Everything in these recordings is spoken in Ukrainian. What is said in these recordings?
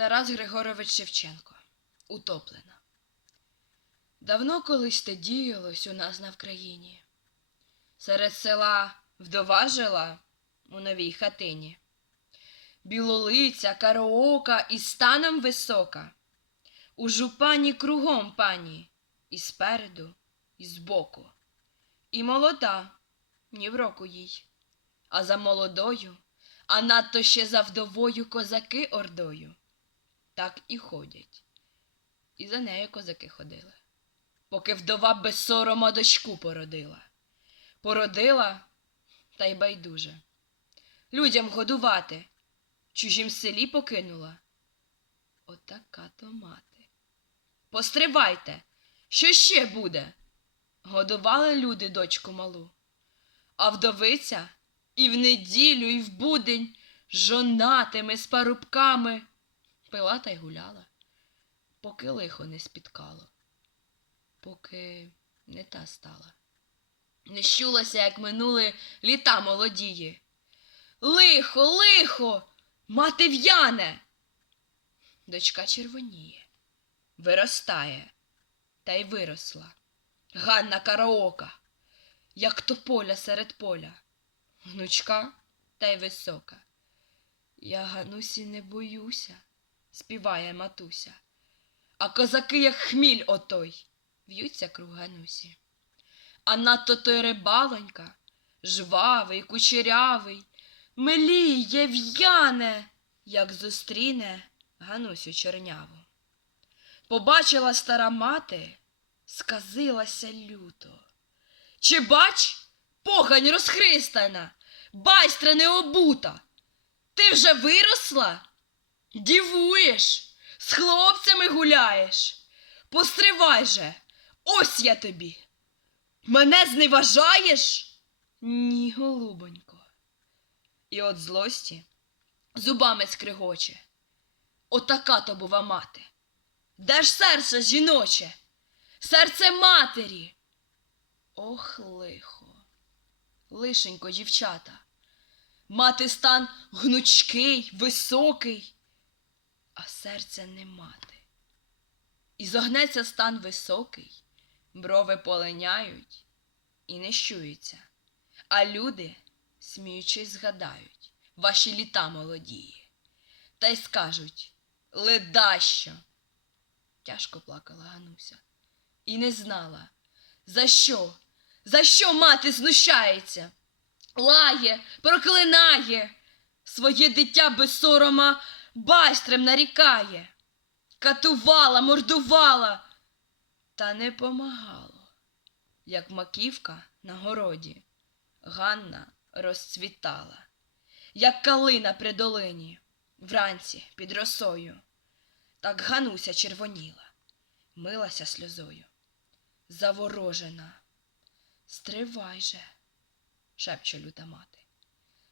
Тарас Григорович Шевченко. Утоплена. Давно колись те діялось у нас на Вкраїні. Серед села вдова жила у новій хатині. Білолиця, караока і станом висока. У жупані кругом пані, і спереду, і збоку. І молода, ні в року їй. А за молодою, а надто ще за вдовою козаки ордою. Так і ходять. І за нею козаки ходили. Поки вдова без сорома дочку породила. Породила, та й байдуже. Людям годувати, чужім селі покинула. Отака то мати. Постривайте, що ще буде? Годували люди дочку малу. А вдовиця і в неділю, і в будень жонатими з парубками пила та й гуляла, поки лихо не спіткало, поки не та стала. Не щулася, як минули літа молодії. Лихо, лихо, мати в'яне. Дочка червоніє, виростає, та й виросла. Ганна караока, як тополя серед поля, гнучка та й висока. Я Ганусі не боюся, співає матуся, а козаки, як хміль отой, в'ються круг Ганусі. А надто той рибалонька, жвавий, кучерявий, миліє, в'яне, як зустріне Ганусю чорняву. Побачила стара мати, сказилася люто. Чи бач, погань розхристана, байстра не обута. Ти вже виросла? Дівуєш, з хлопцями гуляєш. Постривай же, ось я тобі. Мене зневажаєш? Ні, голубонько. І от злості зубами скригоче. Отака то бува мати. Де ж серце жіноче? Серце матері. Ох, лихо, лишенько, дівчата. Мати стан гнучкий, високий, а серця не мати. І зогнеться стан високий, брови полиняють і не щуються, а люди, сміючись, згадають ваші літа молодії, та й скажуть ледащо. Тяжко плакала Гануся і не знала, за що, за що мати знущається, лає, проклинає, своє дитя без сорома байстрем нарікає, катувала, мордувала, та не помагало, як маківка на городі. Ганна розцвітала, як калина при долині, вранці під росою. Так Гануся червоніла, милася сльозою. Заворожена. Стривай же, шепче люта мати.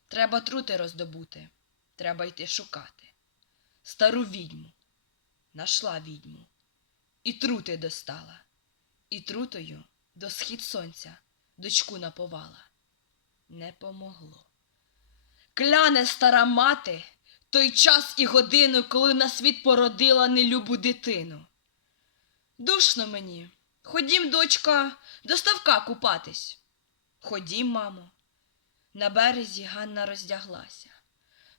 Треба трути роздобути, треба йти шукати. Стару відьму, нашла відьму, і трути достала, і трутою до схід сонця дочку наповала. Не помогло. Кляне стара мати той час і годину, коли на світ породила нелюбу дитину. Душно мені. Ходім, дочка, до ставка купатись. Ходім, мамо. На березі Ганна роздяглася.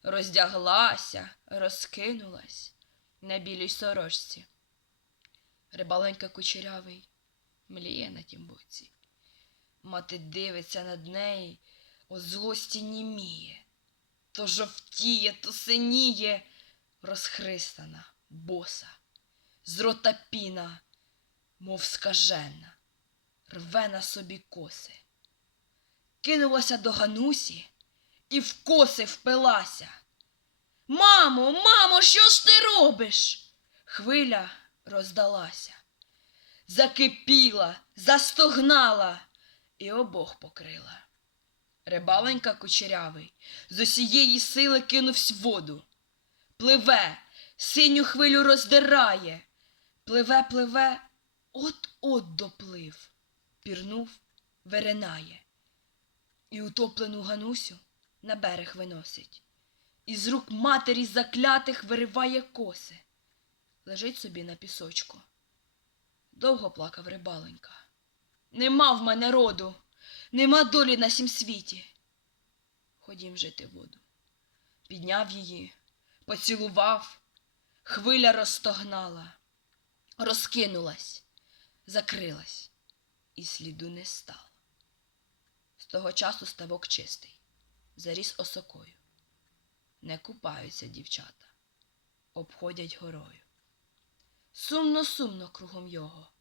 Роздяглася, розкинулась на білій сорочці. Рибаленька кучерявий мліє на тім боці. Мати дивиться над неї, о злості німіє. То жовтіє, то синіє, розхристана, боса, з рота піна, мов скажена, рве на собі коси. Кинулася до Ганусі і в коси впилася. Мамо, мамо, що ж ти робиш? Хвиля роздалася, закипіла, застогнала і обох покрила. Рибаленька кучерявий з усієї сили кинувсь в воду. Пливе, синю хвилю роздирає, пливе, пливе, от-от доплив, пірнув, виринає. І утоплену Ганусю на берег виносить. із рук матері заклятих вириває коси. Лежить собі на пісочку. Довго плакав рибаленька. Нема в мене роду, нема долі на сім світі. Ходім жити воду. Підняв її, поцілував, хвиля розстогнала, розкинулась, закрилась, і сліду не стало. З того часу ставок чистий, заріс осокою. Не купаються дівчата, обходять горою. Сумно-сумно кругом його,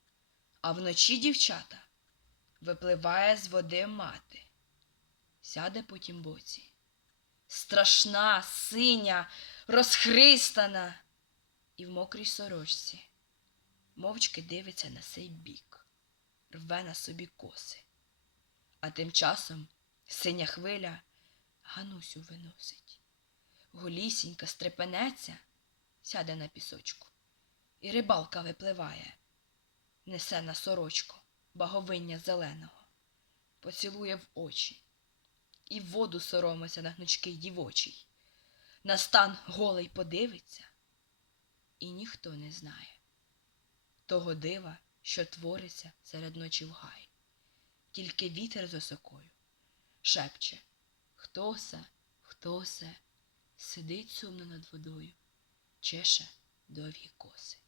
а вночі дівчата випливає з води мати, сяде по тім боці. Страшна, синя, розхристана і в мокрій сорочці. Мовчки дивиться на сей бік, рве на собі коси. А тим часом синя хвиля Ганусю виносить. Голісінька стрепенеться, сяде на пісочку, і рибалка випливає, несе на сорочку баговиння зеленого, поцілує в очі, і в воду соромиться на гнучкий дівочий. На стан голий подивиться, і ніхто не знає того дива, що твориться серед ночі в гай. Тільки вітер з осокою шепче Хто се, хто се, сидить сумно над водою, чеше довгі коси.